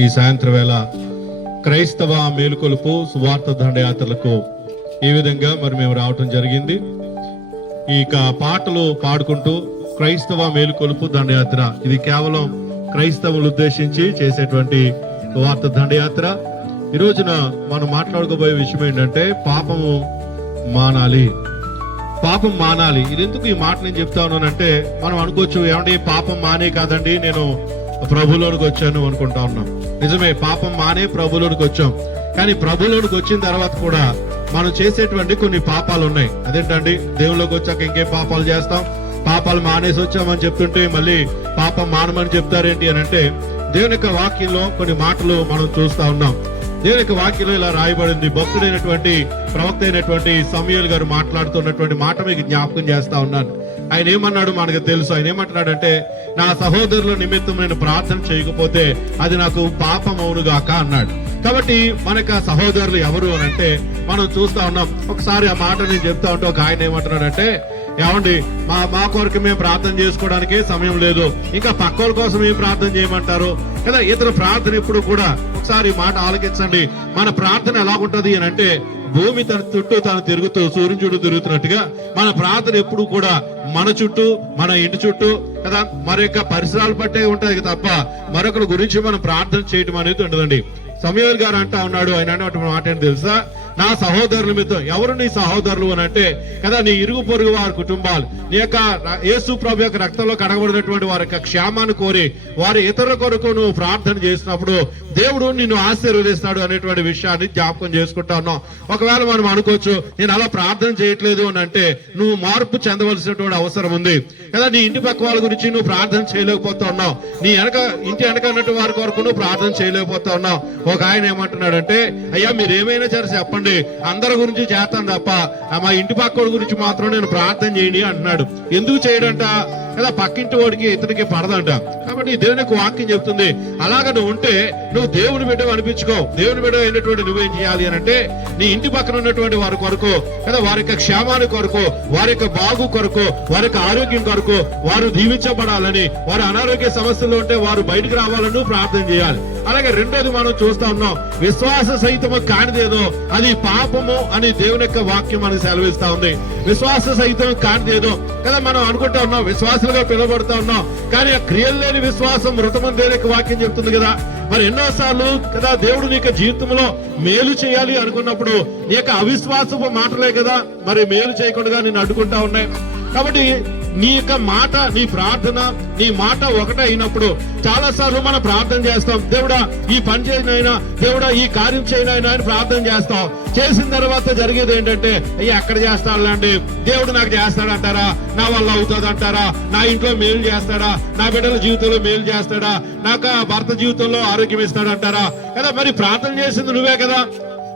ఈ సాయంత్రం వేళ క్రైస్తవ మేలుకొలుపు సువార్త దండయాత్రలకు ఈ విధంగా మరి మేము రావటం జరిగింది. ఇక పాటలు పాడుకుంటూ క్రైస్తవ మేలుకొలుపు దండయాత్ర ఇది కేవలం క్రైస్తవులు ఉద్దేశించి చేసేటువంటి సువార్త దండయాత్ర. ఈ రోజున మనం మాట్లాడుకోబోయే విషయం ఏంటంటే పాపము మానాలి. పాపం మానాలి. ఇది ఎందుకు ఈ మాట నేను చెప్తా ఉన్నానంటే మనం అనుకోవచ్చు ఏమంటే పాపం మానే కాదండి నేను ప్రభులోనికి వచ్చాను అనుకుంటా ఉన్నాం. నిజమే పాపం మానే ప్రభులోనికి వచ్చాం. కానీ ప్రభులోనికి వచ్చిన తర్వాత కూడా మనం చేసేటువంటి కొన్ని పాపాలు ఉన్నాయి. అదేంటండి? దేవుళ్ళకి వచ్చాక ఇంకేం పాపాలు చేస్తాం? పాపాలు మానేసి వచ్చామని చెప్తుంటే మళ్ళీ పాపం మానమని చెప్తారేంటి అని అంటే దేవుని యొక్క వాక్యంలో కొన్ని మాటలు మనం చూస్తా ఉన్నాం. దేవుని యొక్క వాక్యంలో ఇలా రాయబడింది. భక్తుడైనటువంటి ప్రవక్త అయినటువంటి సమయలు గారు మాట్లాడుతున్నటువంటి మాట మీకు జ్ఞాపకం చేస్తా ఉన్నాను. ఆయన ఏమన్నాడు? మనకు తెలుసు. ఆయన ఏమంటున్నాడంటే నా సహోదరుల నిమిత్తం నేను ప్రార్థన చేయకపోతే అది నాకు పాపం అవునుగాక అన్నాడు. కాబట్టి మనకు ఆ సహోదరులు ఎవరు అని అంటే మనం చూస్తా ఉన్నాం. ఒకసారి ఆ మాట నేను చెప్తా ఉంటే ఒక ఆయన ఏమంటున్నాడంటే ఏమండి మా మా కొరకు మేము ప్రార్థన చేసుకోవడానికి సమయం లేదు. ఇంకా పక్కోళ్ళ కోసం ఏం ప్రార్థన చేయమంటారు? కదా ఇతర ప్రార్థన ఎప్పుడు కూడా ఒకసారి మాట ఆలోచించండి మన ప్రార్థన ఎలాగుంటది అని అంటే భూమి తన చుట్టూ తాను తిరుగుతూ సూర్యుని చుట్టూ తిరుగుతున్నట్టుగా మన ప్రార్థన ఎప్పుడు కూడా మన చుట్టూ మన ఇంటి చుట్టూ కదా? మరి యొక్క పరిసరాలు పట్టే ఉంటది తప్ప మరొకరి గురించి మనం ప్రార్థన చేయటం అనేది ఉండదండి. సమయోల్ గారు అంటా ఉన్నాడు ఆయన అన్నటువంటి మాట ఏంటి తెలుసా? నా సహోదరుల మీద ఎవరు నీ సహోదరులు అని అంటే కదా నీ ఇరుగు పొరుగు వారి కుటుంబాలు నీ యొక్క యేసు ప్రభు యొక్క రక్తంలో కడగబడినటువంటి వారి యొక్క క్షేమాన్ని కోరి వారి ఇతరుల కొరకు నువ్వు ప్రార్థన చేసినప్పుడు దేవుడు నిన్ను ఆశీర్వదిస్తాడు అనేటువంటి విషయాన్ని జ్ఞాపకం చేసుకుంటా ఉన్నాం. ఒకవేళ మనం అనుకోవచ్చు నేను అలా ప్రార్థన చేయట్లేదు అని అంటే నువ్వు మార్పు చెందవలసినటువంటి అవసరం ఉంది. కదా నీ ఇంటి పక్క వాళ్ళ గురించి నువ్వు ప్రార్థన చేయలేకపోతా ఉన్నావు. నీ వెనక ఇంటి వెనక ఉన్నట్టు వారి కొరకు నువ్వు ప్రార్థన చేయలేకపోతా ఉన్నావు. ఒక ఆయన ఏమంటున్నాడంటే అయ్యా మీరు ఏమైనా సరే చెప్పండి. అందరి గురించి చేస్తాను తప్ప మా ఇంటి పక్కడి గురించి మాత్రం నేను ప్రార్థన చేయండి అంటున్నాడు. ఎందుకు చేయడంట? కదా పక్కింటి వాడికి ఇతనికి పడదంట. కాబట్టి దేవుని యొక్క వాక్యం చెప్తుంది. అలాగ నువ్వు ఉంటే నువ్వు దేవుని బిడ్డ అనిపించుకో. దేవుని బిడ్డ అయినటువంటి నువ్వేం చేయాలి అని అంటే నీ ఇంటి పక్కన ఉన్నటువంటి వారి కొరకు కదా వారి యొక్క క్షేమాన్ని కొరకు వారి యొక్క బాగు కొరకు వారి యొక్క ఆరోగ్యం కొరకు వారు దీవించబడాలని వారి అనారోగ్య సమస్యలు ఉంటే వారు బయటకు రావాలని ప్రార్థన చేయాలి. అలాగే రెండోది మనం చూస్తా ఉన్నాం విశ్వాస సహితము కానిదేదో అది పాపము అని దేవుని యొక్క వాక్యం మనకు సెలవిస్తా ఉంది. విశ్వాస సహితం కానిదేదో కదా మనం అనుకుంటా ఉన్నాం విశ్వాసులుగా పిలువబడతా ఉన్నాం. కానీ ఆ క్రియలు లేని విశ్వాసం మృతమని దేనికి వాక్యం చెప్తుంది కదా? మరి ఎన్నోసార్లు కదా దేవుడు నీకు జీవితంలో మేలు చేయాలి అనుకున్నప్పుడు నీ యొక్క అవిశ్వాసపు మాటలే కదా మరి మేలు చేయకుండా నేను అడ్డుకుంటా ఉన్నాయి. కాబట్టి నీ యొక్క మాట నీ ప్రార్థన నీ మాట ఒకటే అయినప్పుడు చాలా సార్లు మనం ప్రార్థన చేస్తాం దేవుడా ఈ పని చేయనైనా దేవుడా ఈ కార్యం చేయనైనా అని ప్రార్థన చేస్తాం. చేసిన తర్వాత జరిగేది ఏంటంటే అయ్యి ఎక్కడ చేస్తాడులేండి దేవుడు నాకు చేస్తాడంటారా? నా వల్ల అవుతుంది అంటారా నా ఇంట్లో మేలు చేస్తాడా? నా బిడ్డల జీవితంలో మేలు చేస్తాడా? నాకు భర్త జీవితంలో ఆరోగ్యం ఇస్తాడంటారా? కదా మరి ప్రార్థన చేసింది నువ్వే కదా.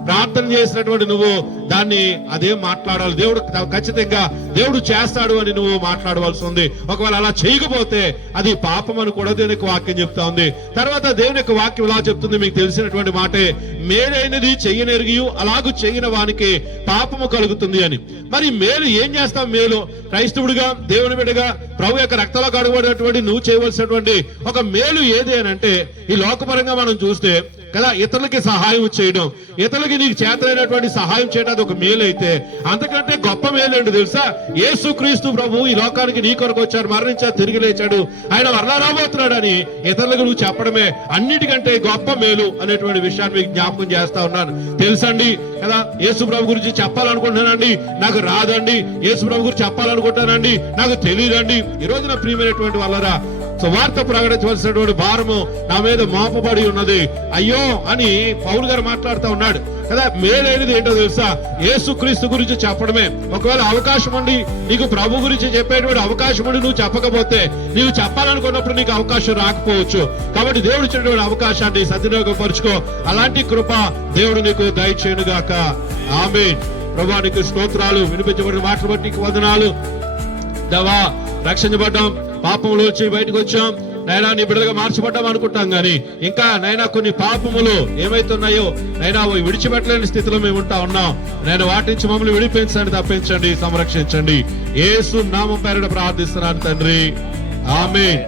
ప్రార్థన చేసినటువంటి నువ్వు దాన్ని అదే మాట్లాడాలి. దేవుడు ఖచ్చితంగా దేవుడు చేస్తాడు అని నువ్వు మాట్లాడవలసి ఉంది. ఒకవేళ అలా చేయకపోతే అది పాపం అని కూడా దేవుని యొక్క వాక్యం చెప్తా ఉంది. తర్వాత దేవుని యొక్క వాక్యం ఇలా చెప్తుంది మీకు తెలిసినటువంటి మాటే మేలైనది చెయ్యనెరిగి అలాగూ చేయని వానికి పాపము కలుగుతుంది అని. మరి మేలు ఏం చేస్తాం మేలు? క్రైస్తవుడిగా దేవుని బిడ్డగా ప్రభు యొక్క రక్తంలో కడుగుబడినటువంటి నువ్వు చేయవలసినటువంటి ఒక మేలు ఏది అని అంటే ఈ లోకపరంగా మనం చూస్తే కదా ఇతరులకి సహాయం చేయడం ఇతరులకి నీకు చేతనైనటువంటి సహాయం చేయడం అది ఒక మేలు అయితే అంతకంటే గొప్ప మేలు ఏంటి తెలుసా? యేసుక్రీస్తు ప్రభు ఈ లోకానికి నీ కొరకు వచ్చాడు మరణించారు తిరిగి లేచాడు. ఆయన మరలా రాబోతున్నాడు అని ఇతరులకు నువ్వు చెప్పడమే అన్నిటికంటే గొప్ప మేలు అనేటువంటి విషయాన్ని మీకు జ్ఞాపకం చేస్తా ఉన్నాను. తెలుసండి కదా యేసు ప్రభు గురించి చెప్పాలనుకుంటున్నానండి? నాకు రాదండి. యేసు ప్రభు గురించి చెప్పాలనుకుంటానండి నాకు తెలియదండి. ఈ రోజున ప్రియమైనటువంటి వాళ్ళరా సువార్త ప్రకటించవలసినటువంటి భారము నా మీద మోపబడి ఉన్నది. అయ్యో అని పౌలు గారు మాట్లాడుతూ ఉన్నాడు. కదా మేలైనది ఏంటో తెలుసా? యేసుక్రీస్తు గురించి చెప్పడమే. ఒకవేళ అవకాశం ఉండి నీకు ప్రభు గురించి చెప్పేటువంటి అవకాశం ఉండి నువ్వు చెప్పకపోతే నీవు చెప్పాలనుకున్నప్పుడు నీకు అవకాశం రాకపోవచ్చు. కాబట్టి దేవుడు ఇచ్చినటువంటి అవకాశాన్ని సద్వినియోగపరుచుకో. అలాంటి కృప దేవుడు నీకు దయచేయునుగాక. ఆమె ప్రభానికి స్తోత్రాలు. వినిపించబడిన మాటలు బట్టి నీకు వందనాలు. దవా రక్షించబడ్డాం. పాపములు వచ్చి బయటకు వచ్చాం. నైనా నీ బిడ్డలుగా మార్చబడ్డాం అనుకుంటాం గాని ఇంకా నైనా కొన్ని పాపములు ఏమైతున్నాయో నైనా అవి విడిచిపెట్టలేని స్థితిలో మేము ఉంటా ఉన్నాం. నేను వాటి నుంచి మమ్మల్ని విడిపించండి తప్పించండి సంరక్షించండి. ఏసు నామం పేరిట ప్రార్థిస్తున్నాను తండ్రి. ఆమె